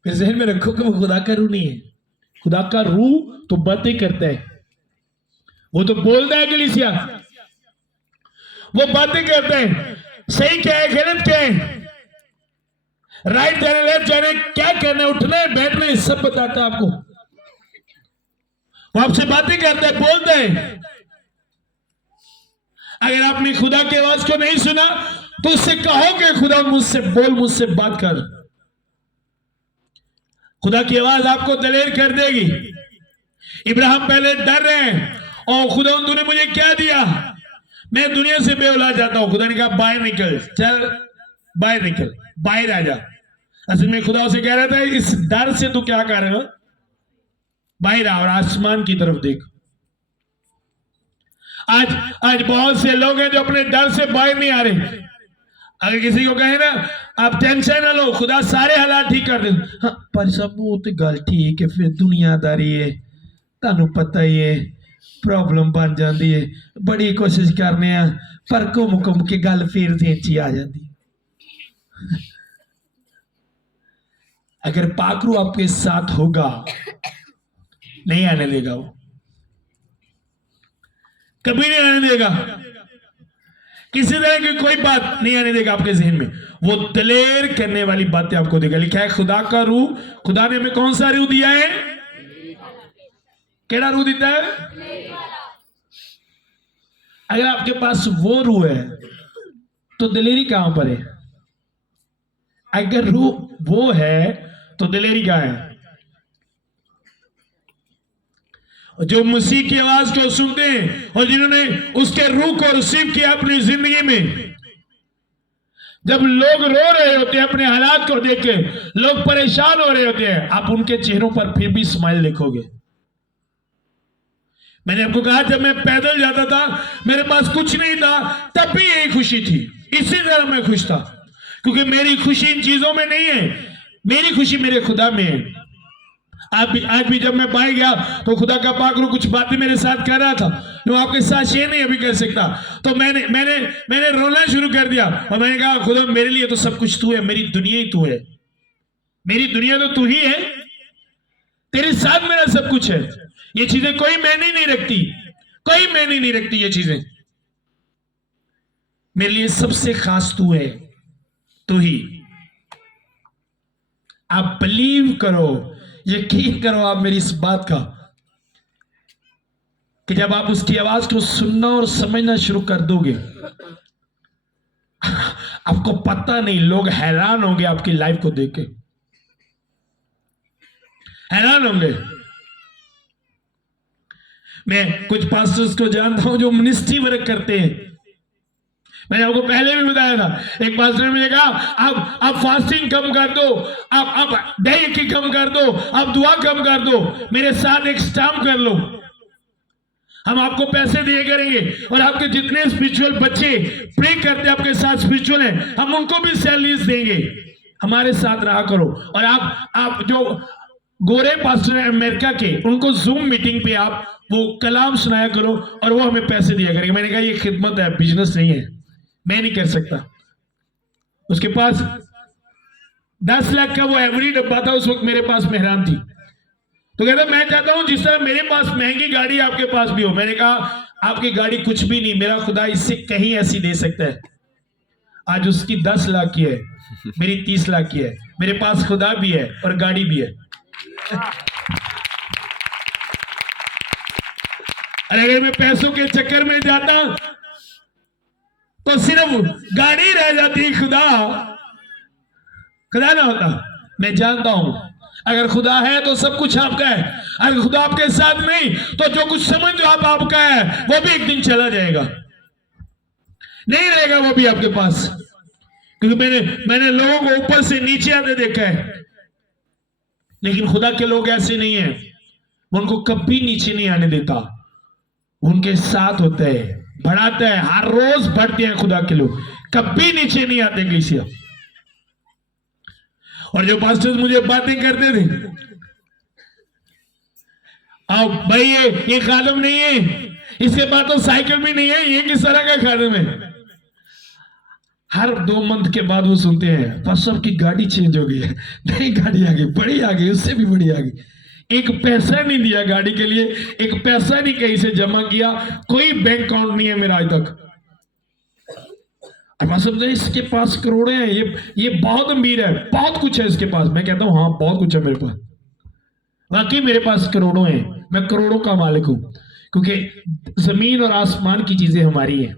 फिर जहन में रखो कि वो खुदा का रूह नहीं है। खुदा का रूह तो बातें करता है, वो तो बोलता है। कलीसिया, वो बातें करते हैं। सही क्या है, गलत क्या है, राइट जाने लेफ्ट जाने, क्या करना है, उठना है बैठना है, सब बताता है आपको। वो आपसे बातें करता है, बोलता है। अगर आपने खुदा की आवाज को नहीं सुना तो उससे कहो कि खुदा मुझसे बोल, मुझसे बात कर। खुदा की आवाज आपको दलेर कर देगी। इब्राहिम पहले डर रहे हैं और खुदा तूने मुझे क्या दिया, मैं दुनिया से बेऔलाद जाता हूं। खुदा ने कहा बाहर निकल, चल बाहर निकल, बाहर आ जा। असल में खुदा उसे कह रहा था इस डर से तू क्या कर रहे हो, बाहर आ और आसमान की तरफ देख। आज बहुत से लोग हैं जो अपने डर से बाहर नहीं आ रहे। अगर किसी को कहे ना आप टेंशन ना लो, खुदा सारे हालात ठीक कर दे, हाँ पर सब वो तो गल ठीक है, फिर दुनियादारी है, तुहानू पता ही है, प्रॉब्लम बन जाती है, बड़ी कोशिश करने पर घूम के गल फिर ची आ जाती। अगर पाकरू आपके साथ होगा नहीं आने देगा, वो कभी नहीं आने देगा, किसी तरह की कोई बात नहीं आने देगा आपके जहन में। वो दलेर करने वाली बातें आपको देगा। लिखा है खुदा का रूह, खुदा ने हमें कौन सा रूह दिया है? केड़ा रूह देता है? अगर आपके पास वो रूह है तो दलेरी कहां पर है? अगर रूह वो है तो दलेरी कहां है? जो मसीह की आवाज को सुनते हैं और जिन्होंने उसके रूह को रिसीव किया अपनी जिंदगी में, जब लोग रो रहे होते हैं अपने हालात को देख के, लोग परेशान हो रहे होते हैं, आप उनके चेहरों पर फिर भी स्माइल देखोगे। मैंने आपको कहा जब मैं पैदल जाता था, मेरे पास कुछ नहीं था, तब भी यही खुशी थी। इसी तरह मैं खुश था, क्योंकि मेरी खुशी इन चीजों में नहीं है, मेरी खुशी मेरे खुदा में है। आज भी जब मैं बाहर गया तो खुदा का पाक रूह कुछ बातें मेरे साथ कर रहा था जो आपके साथ शेयर नहीं अभी कर सकता। तो मैंने रोना शुरू कर दिया और मैंने कहा खुदा मेरे लिए तो सब कुछ तू है, मेरी दुनिया ही तू है, मेरी दुनिया तो तू ही है, तेरे साथ मेरा सब कुछ है। ये चीजें कोई मैंने नहीं रखती, कोई मैंने नहीं रखती, ये चीजें मेरे लिए सबसे खास तू है, तू ही। आप बिलीव करो, यकीन करो आप मेरी इस बात का कि जब आप उसकी आवाज को सुनना और समझना शुरू कर दोगे, आपको पता नहीं, लोग हैरान होंगे आपकी लाइफ को देख के, हैरान होंगे। मैं कुछ पास्टर्स को जानता हूं जो मिनिस्ट्री वर्क करते हैं। मैंने आपको पहले भी बताया था, एक पास्टर ने मुझे कहा आप फास्टिंग कम कर दो, आप दही की कम कर दो, आप दुआ कम कर दो, मेरे साथ एक स्टाम्प कर लो, हम आपको पैसे दिए करेंगे और आपके जितने स्पिरिचुअल बच्चे प्रे करते आपके साथ स्पिरिचुअल हैं, हम उनको भी सैलरीज देंगे, हमारे साथ रहा करो। और आप जो गोरे पास्टर हैं अमेरिका के, उनको जूम मीटिंग पे आप वो कलाम सुनाया करो और वो हमें पैसे दिया करेंगे। मैंने कहा ये खिदमत है, बिजनेस नहीं है, मैं नहीं कर सकता। उसके पास 10 लाख का वो एवरी डब्बा था, उस वक्त मेरे पास मेहरान थी, तो कहता मैं चाहता हूं जिस तरह मेरे पास महंगी गाड़ी आपके पास भी हो। मैंने कहा आपकी गाड़ी कुछ भी नहीं, मेरा खुदा इससे कहीं ऐसी दे सकता है। आज उसकी 10 लाख की है, मेरी 30 लाख की है, मेरे पास खुदा भी है और गाड़ी भी है। और अगर मैं पैसों के चक्कर में जाता तो सिर्फ गाड़ी रह जाती, खुदा ना होता। मैं जानता हूं अगर खुदा है तो सब कुछ आपका है, अगर खुदा आपके साथ नहीं तो जो कुछ समझ जो आपका है वो भी एक दिन चला जाएगा, नहीं रहेगा वो भी आपके पास। क्योंकि मैंने लोगों को ऊपर से नीचे आते देखा है, लेकिन खुदा के लोग ऐसे नहीं है, वो उनको कभी नीचे नहीं आने देता, उनके साथ होता है, बढ़ाता है, हर रोज बढ़ते हैं खुदा के लोग, कभी नीचे नहीं आते किसी। और जो पास्टर्स मुझे बातें करते थे, अब भाई ये खादम नहीं है, इसके पास तो साइकिल भी नहीं है, ये किस तरह का खादम है। हर 2 मंथ के बाद वो सुनते हैं पास्टर की गाड़ी चेंज हो गई है, नई गाड़ी आ गई, बड़ी आ गई, उससे भी बड़ी आ गई। एक पैसा नहीं दिया गाड़ी के लिए, एक पैसा नहीं कहीं से जमा किया, कोई बैंक अकाउंट नहीं है मेरा आज तक। समझे इसके पास करोड़े हैं, ये बहुत अमीर है, बहुत कुछ है इसके पास। मैं कहता हूं हाँ बहुत कुछ है मेरे पास, वाकई मेरे पास करोड़ों हैं, मैं करोड़ों का मालिक हूं, क्योंकि जमीन और आसमान की चीजें हमारी हैं।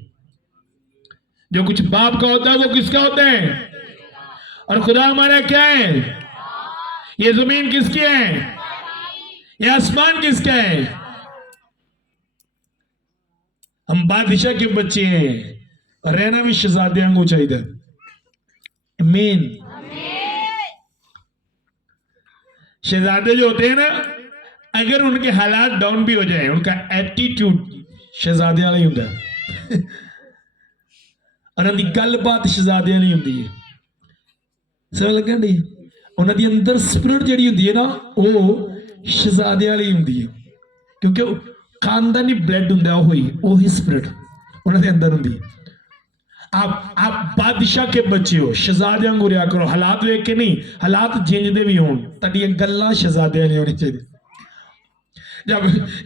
जो कुछ बाप का होता है वो किसका होता है, और खुदा हमारा क्या है। ये जमीन किसकी है, ये आसमान किसका है। हम बादशाह के बच्चे हैं, रहना भी शहजादे वांगू चाहिए। आमीन। शहजादे जो होते हैं ना, अगर उनके हालात डाउन भी हो जाए, उनका एटीट्यूड शहजादे वाला ही होता है। उन्होंने गलबात शहजादे वाली होती है, समझ लगा नहीं। उन्होंने अंदर स्पिरिट जी होती है ना, वो शहजादे वाली होती है, क्योंकि खानदानी ब्लड होंगे, स्पिरिट उन्होंने अंदर होती है। आप बादशाह के बच्चे हो, शहजादे वांगू रहा करो, हालात वेख के नहीं, हालात जिंजदे भी होन, तड़िया गल्लां शहजादे वाली होनी चाहिए।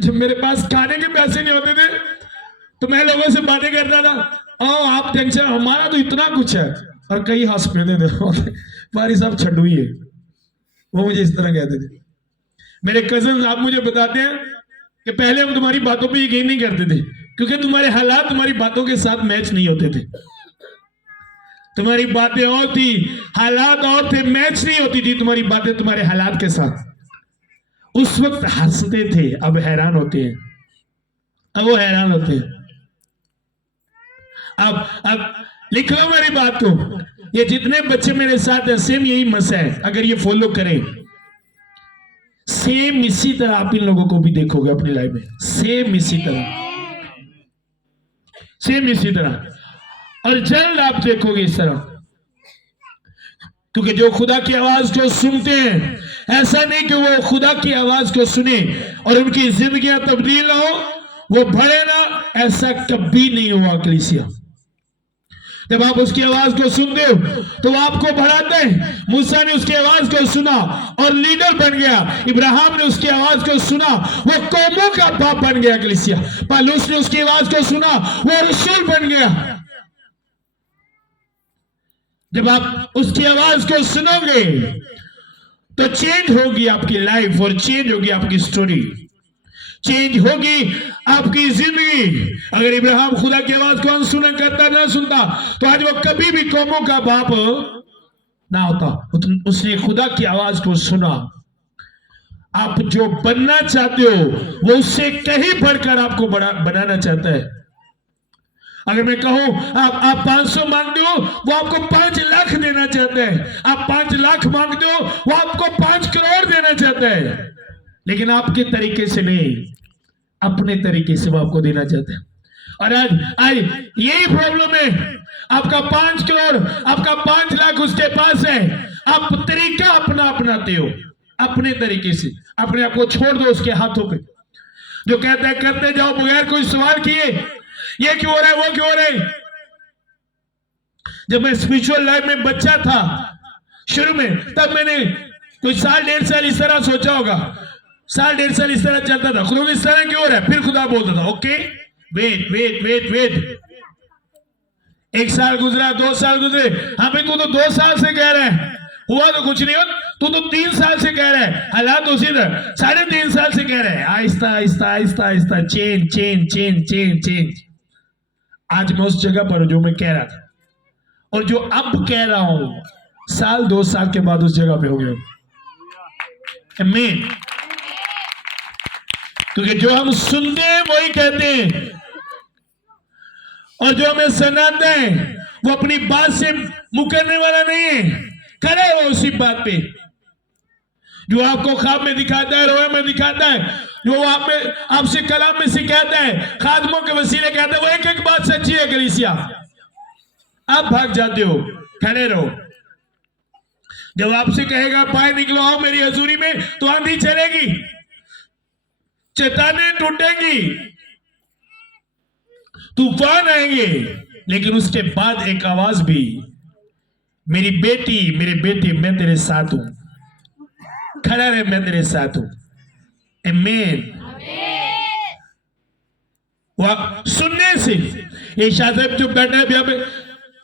जब मेरे पास खाने के पैसे नहीं होते थे तो मैं लोगों से बातें करता था, आप टेंशन, हमारा तो इतना कुछ है, और कई हंस पे थे, बारी साहब छड्डू ही है, वो मुझे इस तरह कहते थे। मेरे कजन आप मुझे बताते हैं कि पहले हम तुम्हारी बातों पे यकीन नहीं करते थे, क्योंकि तुम्हारे हालात तुम्हारी बातों के साथ मैच नहीं होते थे। तुम्हारी बातें और थी, हालात और थे, मैच नहीं होती थी तुम्हारी बातें तुम्हारे हालात के साथ। उस वक्त हंसते थे, अब हैरान होते हैं, अब वो हैरान होते हैं। अब लिख लो मेरी बात को, ये जितने बच्चे मेरे साथ हैं सेम यही मसा है, अगर ये फॉलो करें सेम इसी तरह आप इन लोगों को भी देखोगे अपनी लाइफ में, सेम इसी तरह, सेम इसी तरह, और जल्द आप देखोगे इस तरह। क्योंकि जो खुदा की आवाज को सुनते हैं, ऐसा नहीं कि वो खुदा की आवाज को सुने और उनकी जिंदगियां तब्दील ना हो, वो बढ़े ना, ऐसा कभी नहीं हुआ कलीसिया। जब आप उसकी आवाज को सुनते हो तो वो आपको बढ़ाते हैं। मूसा ने उसकी आवाज को सुना और लीडर बन गया। इब्राहिम ने उसकी आवाज को सुना, वो कौमों का बाप बन गया कलीसिया। पौलुस ने उसकी आवाज को सुना, वो रसूल बन गया। जब आप उसकी आवाज को सुनोगे तो चेंज होगी आपकी लाइफ और चेंज होगी आपकी स्टोरी, चेंज होगी आपकी जिंदगी। अगर इब्राहिम खुदा की आवाज को अनसुना करता, ना सुनता, तो आज वो कभी भी कौमों का बाप ना होता। उसने खुदा की आवाज को सुना। आप जो बनना चाहते हो वो उससे कहीं बढ़कर आपको बनाना चाहता है। अगर मैं कहूं आप 500 मांगते हो, वो आपको 5 लाख देना चाहता है। आप 5 लाख मांगते हो, वो आपको 5 करोड़ देना चाहता है। लेकिन आपके तरीके से नहीं, अपने तरीके से वो आपको देना चाहता है। और आज यही प्रॉब्लम है। आपका 5 करोड़, आपका 5 लाख उसके पास है, आप तरीका अपना अपनाते हो, अपने तरीके से। अपने आप को छोड़ दो उसके हाथों पे। जो कहता है करते जाओ बगैर कोई सवाल किए, ये क्यों हो रहा है, वो क्यों हो रहा है। जब मैं स्पिरिचुअल लाइफ में बच्चा था शुरू में, तब मैंने कुछ 1.5 साल इस तरह सोचा होगा। 1.5 साल इस तरह चलता था, खुदा इस तरह क्यों हो रहा है। फिर खुदा बोलता था okay wait wait wait wait. 1 साल गुजरा, 2 साल गुजरे, हाँ भाई तू तो 2 साल से कह रहा है, हुआ तो कुछ नहीं हो। तू तो 3 साल से कह रहा है, हालात उसी तरह। 3.5 साल से कह रहा है, Aahista Aahista Aahista Aahista change change change change change. आज मैं उस जगह पर जो मैं कह रहा था और जो अब कह रहा हूं, 1-2 साल के बाद उस जगह पे हो गया। आमीन। क्योंकि जो हम सुनते हैं वही कहते हैं, और जो हमें सुनाते हैं वो अपनी बात से मुकरने वाला नहीं है, खड़े हो उसी बात पे। जो आपको ख्वाब में दिखाता है, रोया में दिखाता है, जो आपसे कलाम में सिखाता है, खादमों के वसीले कहता है, वो एक एक बात सच्ची है कलीसिया। आप भाग जाते हो, खड़े रहो। जब आपसे कहेगा बाहर निकलो, आओ मेरी हजूरी में, तो आंधी चलेगी, चट्टानें टूटेंगी, तूफान आएंगे, लेकिन उसके बाद एक आवाज भी, मेरी बेटी मेरे बेटे मैं तेरे साथ हूं, खड़ा रहे, मैं तेरे साथ हूं। आमीन। वह सुनने से ये शायद जो बैठे हैं यहाँ पे,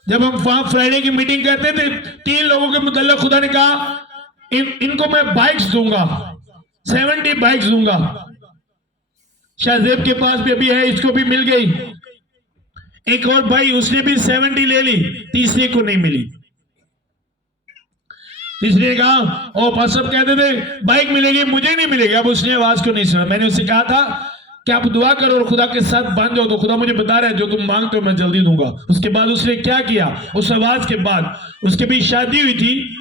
जब हम वहां फ्राइडे की मीटिंग करते थे, 3 लोगों के मुतल्लिक खुदा ने कहा इनको मैं बाइक्स दूंगा, 70 बाइक्स दूंगा। शाहजेब के पास भी अभी है, इसको भी मिल गई। एक और भाई उसने भी 70 ले ली, तीसरे को नहीं मिली। तीसरे ने कहा ओ पास सब कहते थे बाइक मिलेगी, मुझे नहीं मिलेगी। अब उसने आवाज को नहीं सुना। मैंने उससे कहा था कि आप दुआ करो और खुदा के साथ बांध जाओ, तो खुदा मुझे बता रहा है जो तुम मांगते हो मैं जल्दी दूंगा। उसके बाद उसने क्या किया, उस आवाज के बाद उसके भी शादी हुई थी।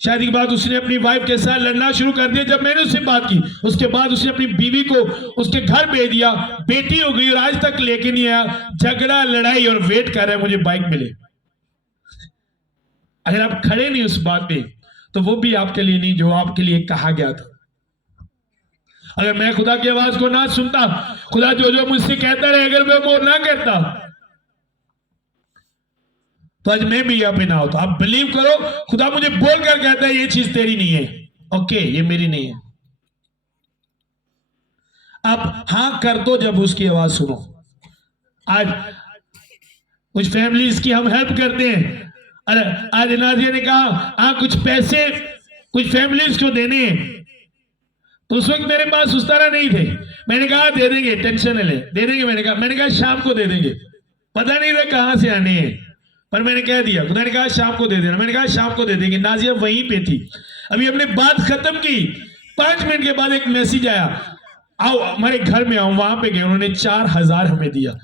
शादी के बाद उसने अपनी वाइफ के साथ लड़ना शुरू कर दिया। जब मैंने उससे बात की, उसके बाद उसने अपनी बीवी को उसके घर भेज दिया, बेटी हो गई और आज तक लेके नहीं आया। झगड़ा लड़ाई और वेट कर रहा है मुझे बाइक मिले। अगर आप खड़े नहीं उस बात पे, तो वो भी आपके लिए नहीं जो आपके लिए कहा गया था। अगर मैं खुदा की आवाज को ना सुनता, खुदा जो जो मुझसे कहता रहे, अगर मैं वो ना करता, तो आज मैं भी यहाँ पे ना होता। आप बिलीव करो, खुदा मुझे बोलकर कहता है ये चीज तेरी नहीं है, ओके ये मेरी नहीं है। आप हाँ कर दो जब उसकी आवाज सुनो। आज कुछ फैमिलीज की हम हेल्प करते हैं। अरे आज नाजिया ने कहा हाँ कुछ पैसे कुछ फैमिलीज को देने हैं, तो उस वक्त मेरे पास उस तरह नहीं थे। मैंने कहा दे देंगे, टेंशन ले दे देंगे। मैंने कहा शाम को दे देंगे। पता नहीं था कहां से आने हैं, पर मैंने कह दिया। खुदा ने कहा शाम को दे देना। मैंने कहा शाम को दे देंगे। नाजिया वहीं पे थी। अभी हमने बात खत्म की, 5 मिनट के बाद एक मैसेज आया, आओ हमारे घर में आओ। वहां पे गए, उन्होंने 4000 हमें दिया।